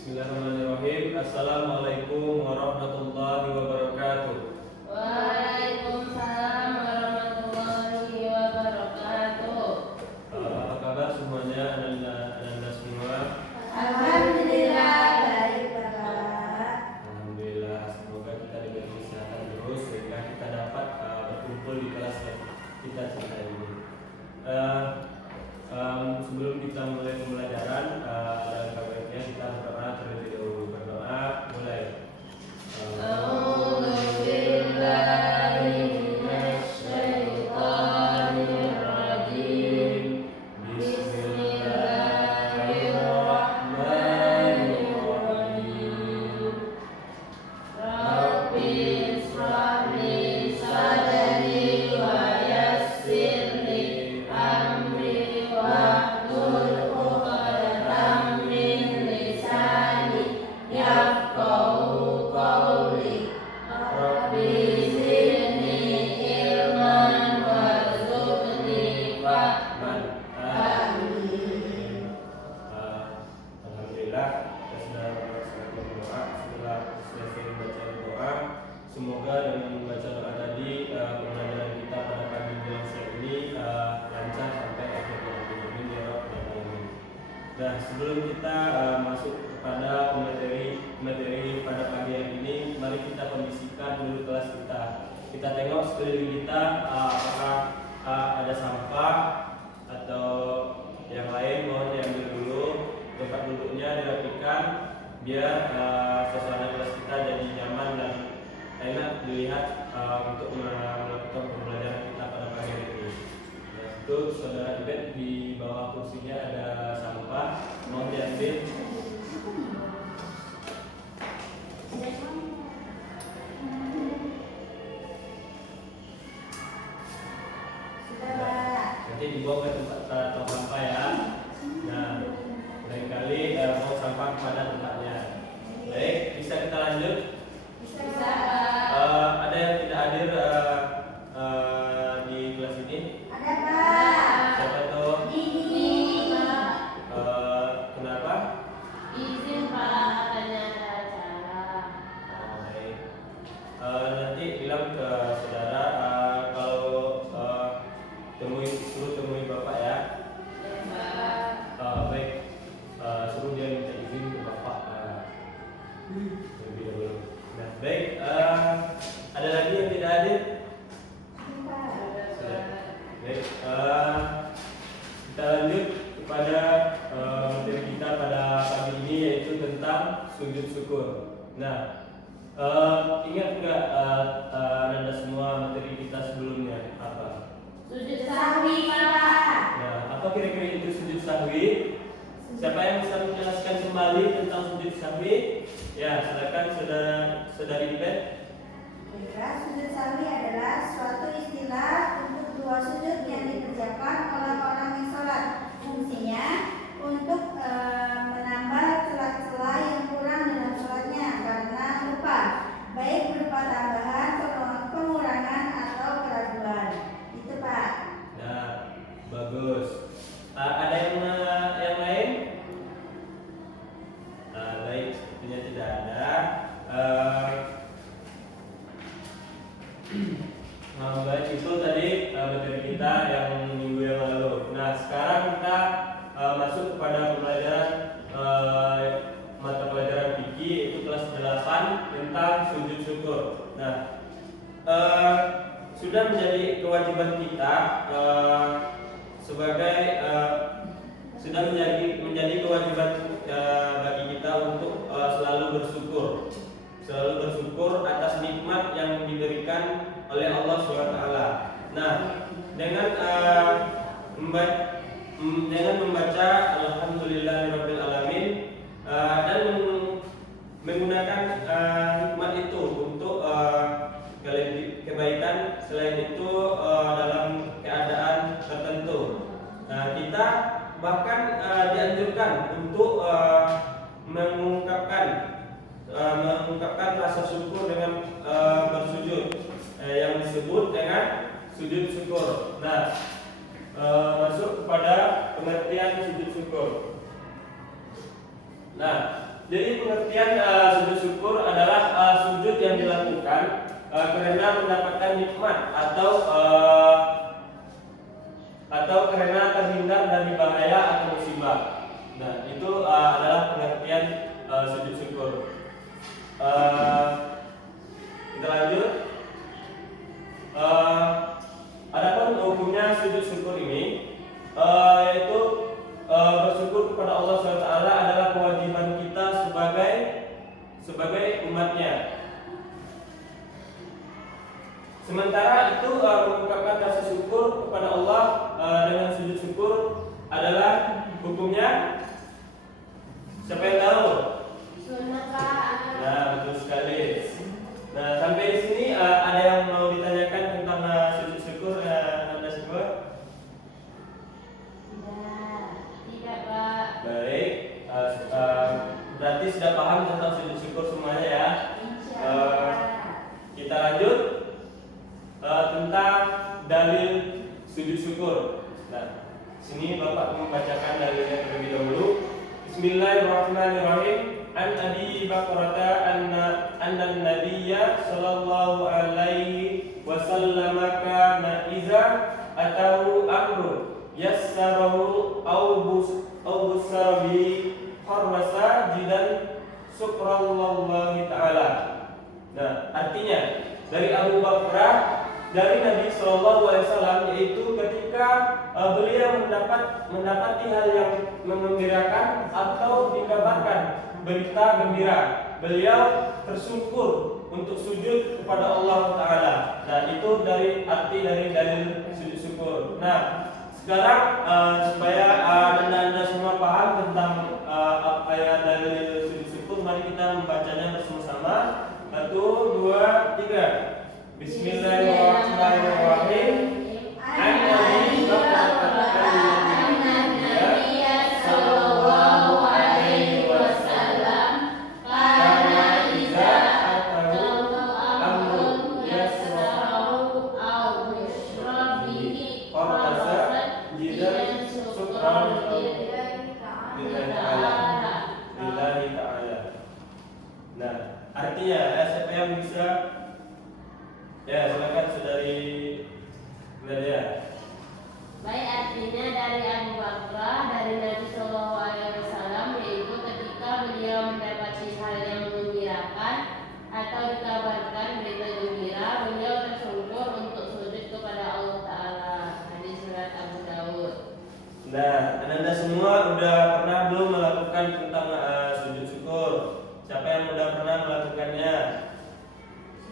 Bismillahirrahmanirrahim. Assalamualaikum warahmatullahi wabarakatuh. Waalaikumsalam warahmatullahi wabarakatuh. Apa kabar semuanya, anak-anak semua? Alhamdulillah baik Bapak. Alhamdulillah, semoga kita diberi kesehatan terus sehingga kita dapat berkumpul di kelas yang kita cintai ini. Sebelum kita mulai pembelajaran, ada kabarnya kita berdoa terlebih dahulu. Berdoa mulai. Semoga dengan membaca doa tadi pembelajaran kita pada pagi menjelang siang ini lancar sampai akhirnya. Amin ya rabbal alamin. Nah, sebelum kita masuk kepada materi pada pagi hari ini, mari kita kondisikan dulu kelas kita. Kita tengok sekeliling kita apakah ada sampah atau yang lain, mohon diambil dulu. Tempat duduknya dirapikan biar suasana kelas kita jadi nyaman dan enak dilihat untuk melakukan pembelajaran kita pada pagi hari ini. Nah, untuk saudara Ibet di bawah kursinya ada sampah, mohon diambil. Nanti dibawa ke tempat tong sampah ya. Nah, lain kali mau sampah pada tempatnya. Baik, bisa kita lanjut? Bisa. Ada yang tidak hadir di kelas ini? Ada Pak. Siapa tuh? Ini Pak. Kenapa? Izin Pak, katanya ada acara. Baik. Nanti bilang ke saudara kalau suruh temui bapak ya. Ya Pak. Baik. Suruh dia minta izin ke bapak terlebih dahulu. Nah, baik. Ada lagi yang tidak hadir? Sudah. Baik. Kita lanjut kepada materi kita pada pagi ini, yaitu tentang sujud syukur. Nah, ingat nggak Anda semua materi kita sebelumnya apa? Sujud sahwi Pak. Nah, apa kira-kira itu sujud sahwi? Siapa yang bisa menjelaskan kembali tentang sujud sahwi? Ya, silakan saudari Ibet. Sujud sahwi adalah suatu istilah untuk dua sujud yang dikerjakan oleh orang yang sholat. Fungsinya untuk menambah celah-celah yang kurang dalam sholatnya karena lupa, baik berupa tambahan, pengurangan atau keraguan. Itu Pak. Nah, bagus. Ada yang lain? Baik, sepertinya tidak ada. Baik, itu tadi materi kita yang minggu yang lalu. Nah, sekarang kita masuk kepada pembelajaran mata pelajaran fikih, yaitu kelas 8 tentang sujud syukur. Nah, sudah menjadi kewajiban kita sudah menjadi kewajiban bagi kita untuk selalu bersyukur atas nikmat yang diberikan oleh Allah SWT. Nah, dengan membaca Alhamdulillahirabbil alamin dan menggunakan nikmat itu untuk kebaikan, selain itu dalam keadaan tertentu. Nah, kita bahkan dianjurkan untuk mengungkapkan rasa syukur dengan bersujud yang disebut dengan sujud syukur. Nah, masuk kepada pengertian sujud syukur. Jadi pengertian sujud syukur adalah sujud yang dilakukan karena mendapatkan nikmat atau karena terhindar dari bahaya atau musibah. Nah, itu adalah pengertian sujud syukur. Kita lanjut. Adapun hukumnya sujud syukur ini yaitu bersyukur kepada Allah SWT adalah kewajiban kita sebagai umatnya. Sementara itu mengungkapkan rasa syukur kepada Allah dengan sujud syukur adalah hukumnya. Siapa yang tahu? Sunnah Pak. Nah, betul sekali. Nah, sampai di sini ada yang mau ditanyakan tentang sujud syukur Anda semua? Tidak Pak. Baik, berarti sudah paham tentang sujud syukur semuanya ya. Kita lanjut tentang dalil sujud syukur. Nah, sini Bapak membacakan dalilnya terlebih dahulu. Bismillahirrahmanirrahim. An Abi Bakrata anna Nabiyya sallallahu alaihi wasallam kana iza atahu amrun yassarahu aw busara bi harrasa jidan syukrallahi ta'ala. Nah, artinya dari Abu Bakrah dari Nabi Shallallahu Alaihi Wasallam, yaitu ketika beliau mendapati hal yang mengembirakan atau dikabarkan berita gembira, beliau tersungkur untuk sujud kepada Allah Taala. Nah, itu dari arti dari dalil sujud syukur. Nah, sekarang supaya anda semua paham tentang apa ya dalil sujud syukur, mari kita membacanya bersama-sama. 1, 2, 3. Bismillahirrahmanirrahim. Nah, artinya siapa yang bisa? Ya, silakan saudari Nadia. Baik, artinya dari Abu Bakrah dari Nabi Shallallahu Alaihi Wasallam, yaitu ketika beliau mendapati hal yang menggembirakan atau dikabarkan berita gembira, beliau tersungkur untuk sujud kepada Allah Taala. Hadis surat Abu Dawud. Nah, anda semua udah pernah belum melakukan tentang sujud syukur? Siapa yang udah pernah melakukannya?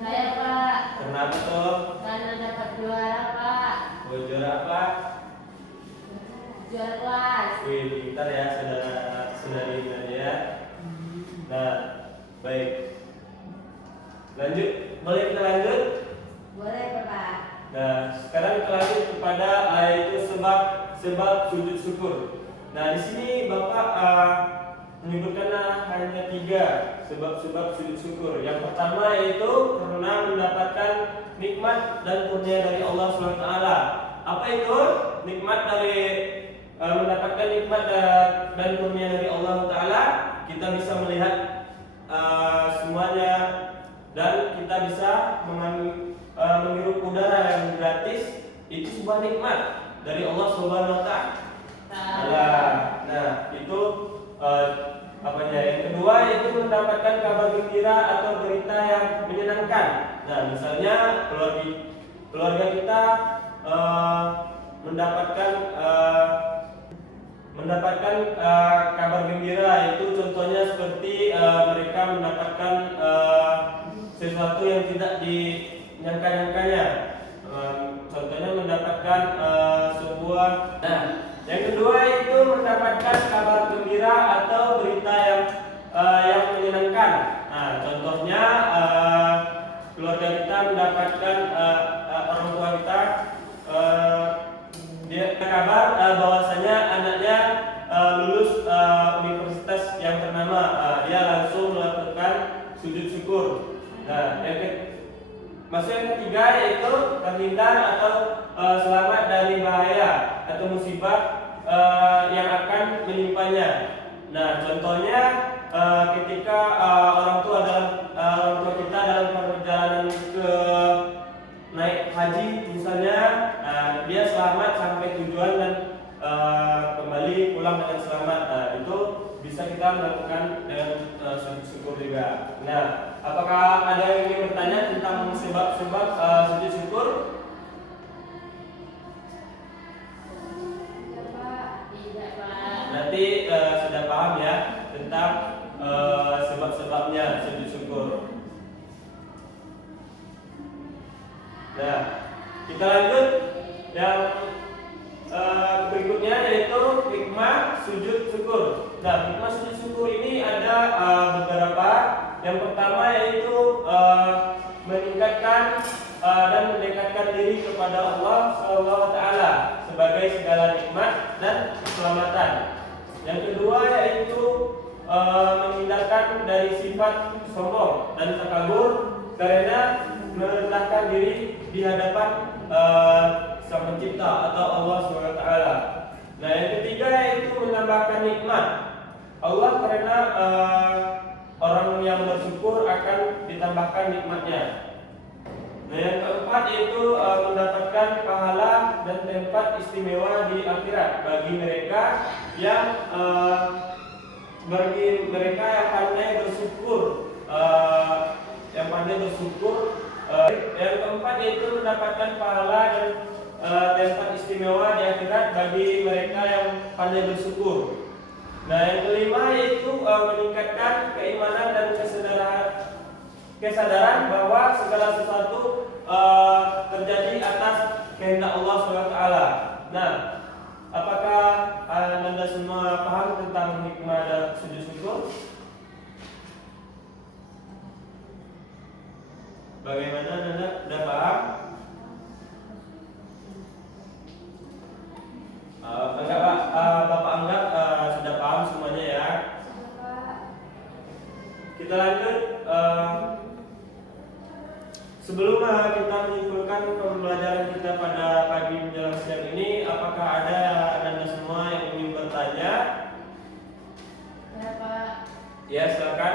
Saya Pak. Kenapa tuh? Karena dapat juara Pak. Juara apa? Juara kelas. Wih, pintar ya saudari Nadia. Nah, baik. Lanjut, boleh kita lanjut? Boleh Bapak. Nah, sekarang kita lanjut kepada yaitu sebab sujud syukur. Nah, di sini Bapak menyebutkan hanya 3 sebab-sebab sujud syukur. Yang pertama yaitu karena mendapatkan nikmat dan kurnia dari Allah SWT. Apa itu? Nikmat dari mendapatkan nikmat dan kurnia dari Allah Taala. Kita bisa melihat semuanya dan kita bisa menghirup udara yang gratis. Itu sebuah nikmat dari Allah Subhanahu wa Ta'ala. Nah, itu yang kedua yaitu mendapatkan kabar gembira atau berita yang menyenangkan. Nah, misalnya keluarga kita mendapatkan kabar gembira, itu contohnya seperti mereka mendapatkan sesuatu yang tidak dinyangka-nyangkanya. Contohnya mendapatkan sebuah. Nah, yang kedua itu mendapatkan kabar gembira atau berita yang menyenangkan. Nah, contohnya keluarga kita mendapatkan orang tua kita dia kabar bahwasanya anaknya lulus universitas yang ternama. Dia langsung melakukan sujud syukur. Nah, maksud yang ketiga yaitu terhindar atau selamat dari bahaya atau musibah yang akan menimpanya. Nah, contohnya ketika melakukan sujud syukur juga. Nah, apakah ada yang ingin bertanya tentang sebab-sebab sujud syukur? Tidak, Pak. Berarti sudah paham ya tentang sebab-sebabnya sujud syukur. Nah, kita lanjut yang berikutnya yaitu hikmah sujud syukur. Nah, hikmah sujud syukur ini ada beberapa. Yang pertama yaitu meningkatkan dan mendekatkan diri kepada Allah SWT sebagai segala nikmat dan keselamatan. Yang kedua yaitu menghindarkan dari sifat sombong dan takabur karena merendahkan diri di hadapan Sang Pencipta atau Allah SWT. Nah, yang ketiga yaitu menambahkan nikmat. Allah karena orang yang bersyukur akan ditambahkan nikmatnya. Nah, yang keempat yaitu mendapatkan pahala dan tempat istimewa di akhirat bagi mereka yang pandai bersyukur, yang keempat yaitu mendapatkan pahala dan tempat istimewa di akhirat bagi mereka yang pandai bersyukur. Nah, yang kelima yaitu meningkatkan keimanan dan kesadaran bahwa segala sesuatu terjadi atas kehendak Allah SWT. Nah, apakah Anda semua paham tentang hikmah dan sujud syukur? Bagaimana Anda sudah paham? Enggak Pak, Bapak anggap sudah paham semuanya ya. Kita lanjut. Sebelum kita menyimpulkan pembelajaran kita pada pagi menjelang siang ini, apakah ada Anda semua yang ingin bertanya? Ya, Pak. Ya, silakan.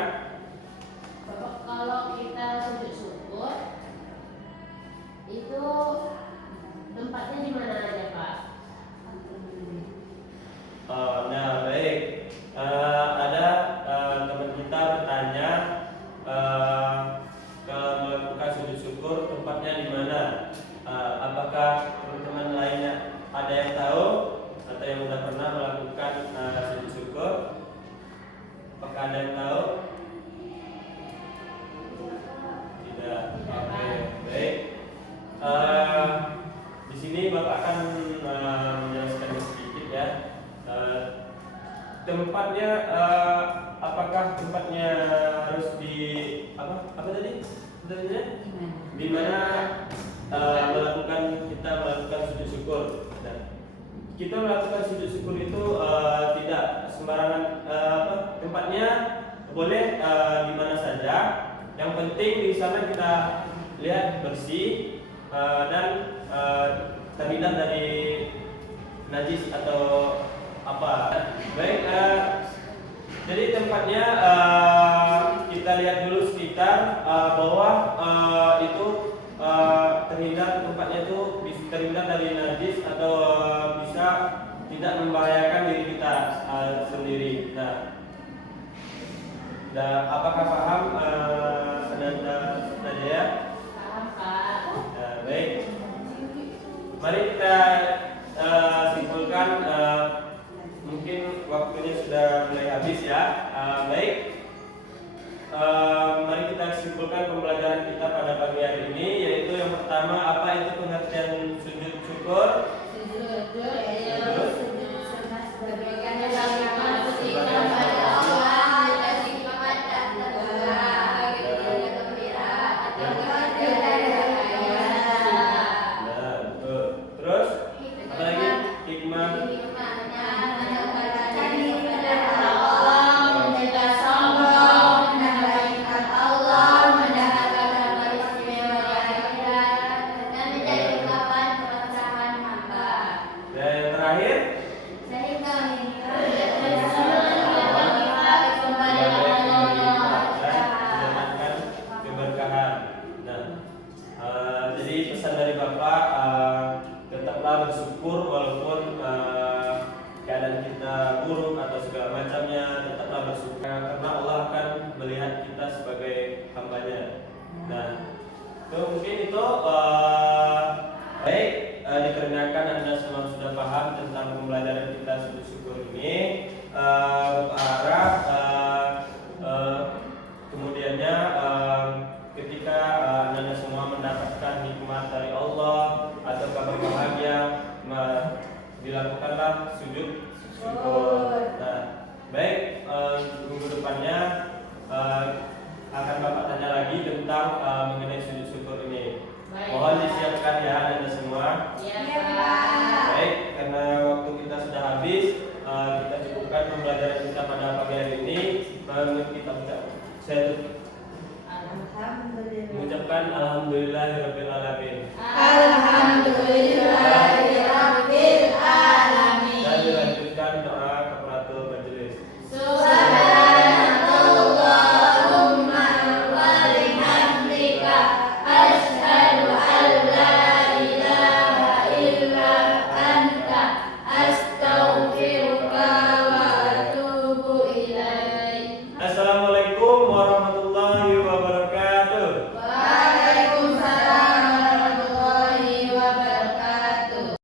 Bapak, kalau kita sujud syukur itu tempatnya di mana aja, Pak? Nah, baik. Ada teman kita bertanya kalau melakukan sujud syukur tempatnya di mana? Apakah teman-teman lainnya ada yang tahu atau yang sudah pernah melakukan sujud syukur? Apakah ada yang tahu? Tidak. Oke, baik. Di sini Bapak akan menjelaskan sedikit ya. Tempatnya apakah tempatnya harus di apa tadi? Di mana kita melakukan sujud syukur. Nah, kita melakukan sujud syukur itu tidak sembarangan tempatnya, boleh di mana saja. Yang penting di sana kita lihat bersih dan terhindar dari najis atau apa. Baik, jadi tempatnya kita lihat dulu sekitar bahwa itu terhindar, tempatnya itu bisa terhindar dari najis atau bisa tidak membahayakan diri kita sendiri. Nah, apakah paham Nadia? Paham, Pak. Baik, mari kita simpulkan. Mungkin waktunya sudah mulai habis ya. Baik, mari kita simpulkan pembelajaran kita pada pagi hari ini, yaitu yang pertama, apa itu pengertian sujud syukur? Sujud sebagai kalimat ketika pada Allah dikasih kepada Allah bagi gembira atau Nah, betul. Terus apa lagi? Hikmah. Yang karena Allah akan melihat kita sebagai hambanya. Nah, mungkin itu baik, dikarenakan Anda semua sudah paham tentang pembelajaran kita sujud syukur ini. Bapak harap kemudiannya ketika Anda semua mendapatkan hikmat dari Allah atau kabar bahagia, dilakukanlah sujud syukur. Nah, baik, minggu depannya akan Bapak tanya lagi tentang mengenai sujud syukur ini. Mohon disiapkan ya Anda semua. Iya, Iya, Pak. Pak. Baik, karena waktu kita sudah habis, kita cukupkan pembelajaran kita pada pagi hari ini. Kita saya Alhamdulillah. mengucapkan alhamdulillahirabbil alamin. Alhamdulillah.